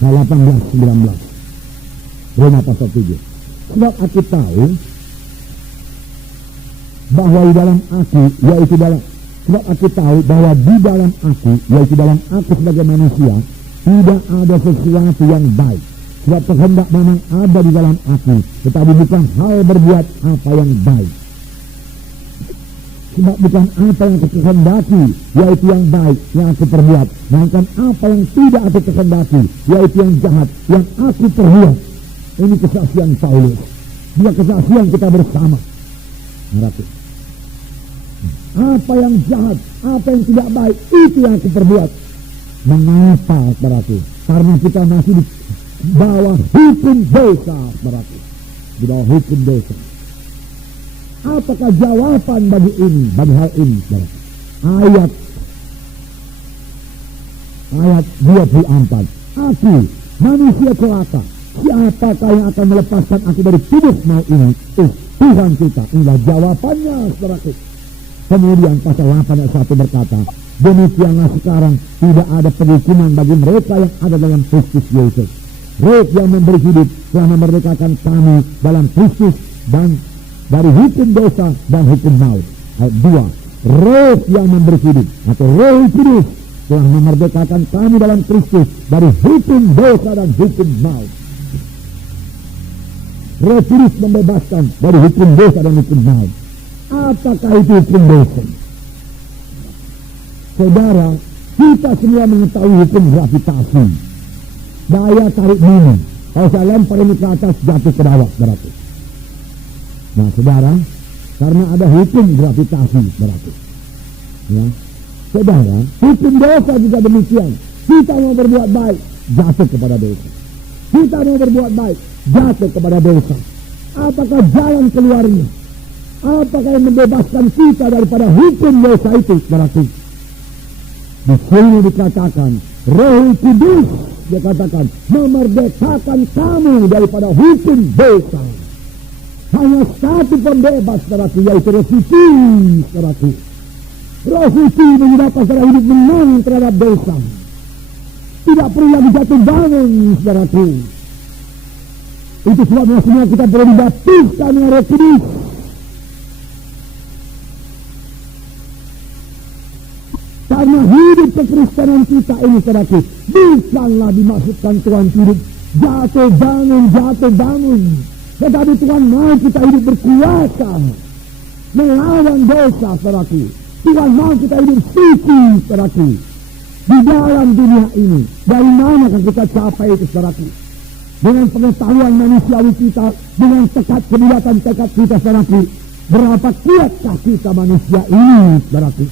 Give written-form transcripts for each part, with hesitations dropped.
Nah, 18-19. Roma pasal 7. Sebab aku tahu bahwa di dalam aku, yaitu dalam, sebab aku tahu bahwa di dalam aku, yaitu dalam aku sebagai manusia, tidak ada sesuatu yang baik. Sebab kehendak memang ada di dalam aku, tetapi bukan hal berbuat apa yang baik. Sebab bukan apa yang aku kehendaki, yaitu yang baik, yang aku perbuat. Melainkan apa yang tidak aku kehendaki, yaitu yang jahat, yang aku perbuat. Ini kesaksian Paulus. Dia kesaksian kita bersama. Ngerti? Apa yang jahat, apa yang tidak baik, itu yang aku perbuat. Mengapa, saudaraku? Karena kita masih di bawah hukum dosa, saudaraku. Di bawah hukum dosa. Apakah jawaban bagi ini, bagi hal ini, saudaraku? Ayat 24. Aku, manusia celaka, siapakah yang akan melepaskan aku dari tubuh maut ini? Tuhan kita. Inilah jawabannya, saudaraku. Kemudian pasal 8 ayat 1 berkata, demikianlah sekarang tidak ada penghukuman bagi mereka yang ada dalam Kristus Yesus. Roh yang memberi hidup telah memerdekakan kami dalam Kristus dan dari hukum dosa dan hukum maut. Ayat 2, roh yang memberi hidup atau Roh Kudus telah memerdekakan kami dalam Kristus dari hukum dosa dan hukum maut. Roh Kudus membebaskan dari hukum dosa dan hukum maut. Apakah itu hukum dosa? Saudara, kita semua mengetahui hukum gravitasi. Daya tarik bumi. Kalau saya lempar ini ke atas, jatuh ke bawah, berarti. Nah, saudara, karena ada hukum gravitasi, berarti. Ya. Saudara, hukum dosa juga demikian. Kita mau berbuat baik, jatuh kepada dosa. Kita mau berbuat baik, jatuh kepada dosa. Apakah jalan keluarnya? Apakah yang membebaskan kita daripada hukum dosa itu? Berarti di sini dikatakan Roh Kudus, dia katakan memerdekakan kamu daripada hukum dosa. Hanya satu pembebas, saudaraku, yaitu Roh Suci, saudaraku. Roh Suci menyebabkan saudara hidup menang terhadap dosa. Tidak perlu lagi jatuh bangun, saudaraku. Itu sebabnya semua kita perlu dibaptiskan oleh Roh Kudus. Karena hidup kekristenan kita ini, saudaraku, bukanlah dimaksudkan Tuhan hidup jatuh bangun. Tetapi Tuhan mau kita hidup berkuasa melawan dosa, saudaraku. Tuhan mau kita hidup suci, saudaraku. Di dalam dunia ini, dari mana akan kita capai itu, saudaraku? Dengan pengetahuan manusiawi kita, dengan tekad kebulatan tekad kita, saudaraku. Berapa kuatkah kita manusia ini, saudaraku?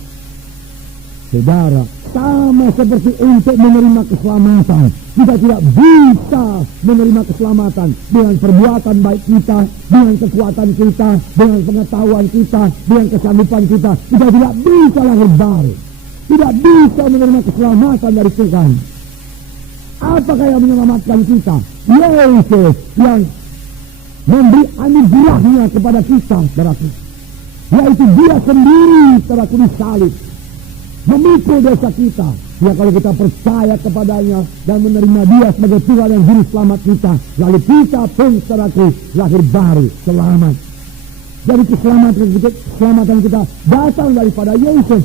Saudara, sama seperti untuk menerima keselamatan, kita tidak bisa menerima keselamatan dengan perbuatan baik kita, dengan kekuatan kita, dengan pengetahuan kita, dengan kesanggupan kita. Kita tidak bisa lahir baru, tidak bisa menerima keselamatan dari Tuhan. Apakah yang menyelamatkan kita? Yesus yang memberi anugerahnya kepada kita, saudaraku. Yaitu dia sendiri, saudaraku, disalib, memikul dosa kita. Ya, kalau kita percaya kepadanya dan menerima dia sebagai Tuhan yang juru selamat kita, lalu kita pun, saudaraku, lahir baru, selamat. Jadi keselamatan kita datang daripada Yesus.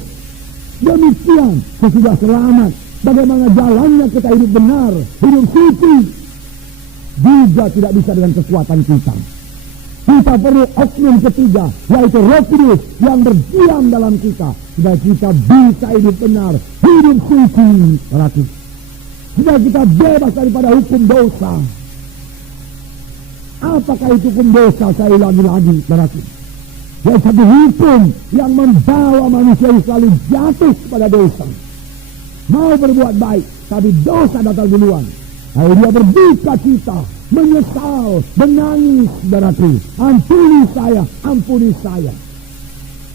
Demikian sesudah selamat, bagaimana jalannya kita hidup benar, hidup suci, juga tidak bisa dengan kekuatan kita. Kita perlu oknum ketiga, yaitu Roh Kudus yang berdiam dalam kita, supaya kita bisa hidup benar, hidup suci, saudaraku. Supaya kita bebas daripada hukum dosa. Apakah itu hukum dosa? Saya ulangi lagi, saudaraku. Yaitu satu hukum yang membawa manusia selalu jatuh kepada dosa. Mau berbuat baik, tapi dosa datang duluan. Lalu dia berduka cita, menyesal, menangis, saudaraku. Ampuni saya.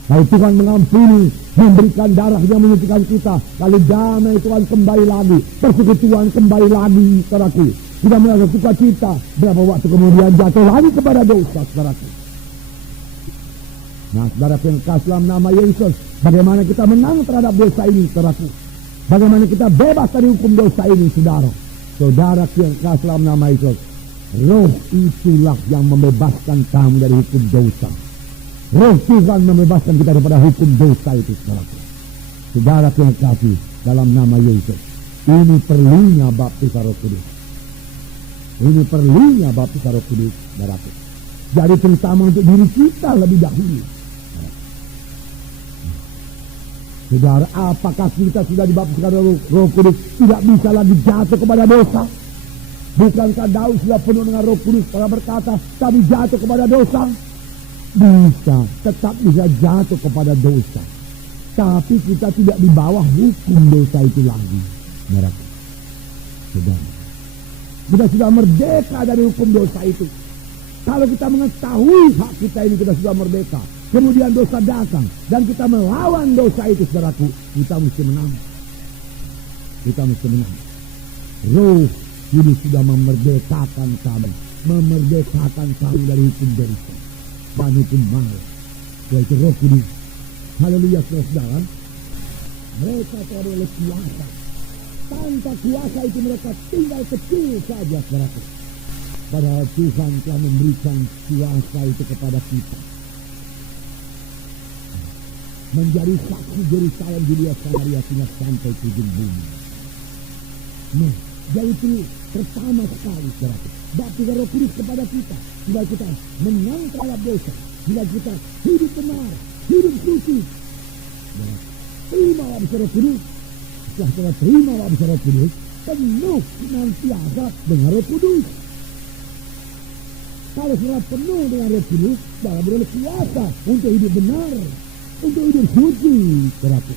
Lalu Tuhan mengampuni, memberikan darah yang menyucikan kita. Lalu damai Tuhan kembali lagi, persekutuan kembali lagi, saudaraku. Tidak merasa suka cita, berapa waktu kemudian jatuh lagi kepada dosa, saudaraku. Nah, saudara yang kasih dalam nama Yesus, bagaimana kita menang terhadap dosa ini, saudaraku? Bagaimana kita bebas dari hukum dosa ini, saudara? Saudara yang kasih dalam nama Yesus, Roh itulah yang membebaskan kamu dari hukum dosa. Roh Tuhan membebaskan kita daripada hukum dosa itu, saudara. Saudara yang kasih dalam nama Yesus, ini perlunya baptisan Roh Kudus. Ini perlunya baptisan Roh Kudus, saudaraku. Jadi terutama untuk diri kita lebih dahulu. Saudara, apakah kita sudah dibaptiskan Roh Kudus tidak bisa lagi jatuh kepada dosa? Bukankah Daud sudah penuh dengan Roh Kudus pada berkata, tapi jatuh kepada dosa? Bisa, tetap bisa jatuh kepada dosa. Tapi kita tidak di bawah hukum dosa itu lagi. Mereka, saudara, kita sudah merdeka dari hukum dosa itu. Kalau kita mengetahui hak kita ini, kita sudah merdeka. Kemudian dosa datang dan kita melawan dosa itu, saudaraku, kita mesti menang. Kita mesti menang. Roh Kudus sudah memerdekakan kami, memerdekakan kami dari hukum dosa dan hukum maut. Yaitu Roh Kudus. Haleluya, saudara. Mereka telah oleh kuasa. Tanpa kuasa itu mereka tinggal kecil saja, saudaraku. Padahal Tuhan telah memberikan kuasa itu kepada kita. Menjadi saksi Yerusalem, Judea, Samaria, sampai ke ujung bumi. Nah, jadi itu pertama sekali, saudara. Baptisan Roh Kudus kepada kita, supaya kita menang terhadap dosa, supaya kita hidup benar, hidup suci. Terima baptisan Roh Kudus. Setelah kita terima baptisan Roh Kudus, penuh senantiasa dengan Roh Kudus. Kalau sudah penuh dengan Roh Kudus, dalam beroleh kuasa untuk hidup benar, untuk hidup suci, saudara.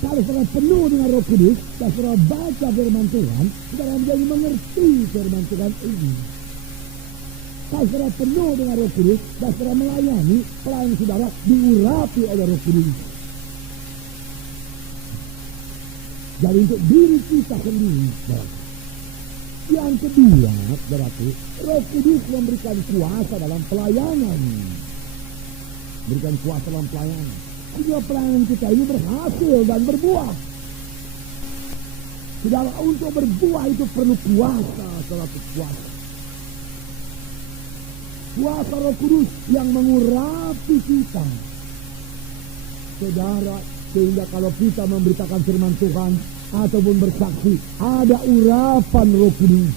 Kalau sudah penuh dengan Roh Kudus, dan sudah baca firman Tuhan, saudara menjadi mengerti firman Tuhan ini. Kalau sudah penuh dengan Roh Kudus, dan sudah melayani, pelayan saudara diurapi oleh Roh Kudus. Jadi untuk diri kita sendiri, saudara. Yang kedua, saudaraku, Roh Kudus memberikan kuasa dalam pelayanan. Berikan kuasa dalam pelayanan. Sehingga pelayanan kita ini berhasil dan berbuah. Saudara, untuk berbuah itu perlu kuasa, saudara, kuasa. Kuasa Roh Kudus yang mengurapi kita. Saudara, sehingga kalau kita memberitakan firman Tuhan ataupun bersaksi, ada urapan Roh Kudus.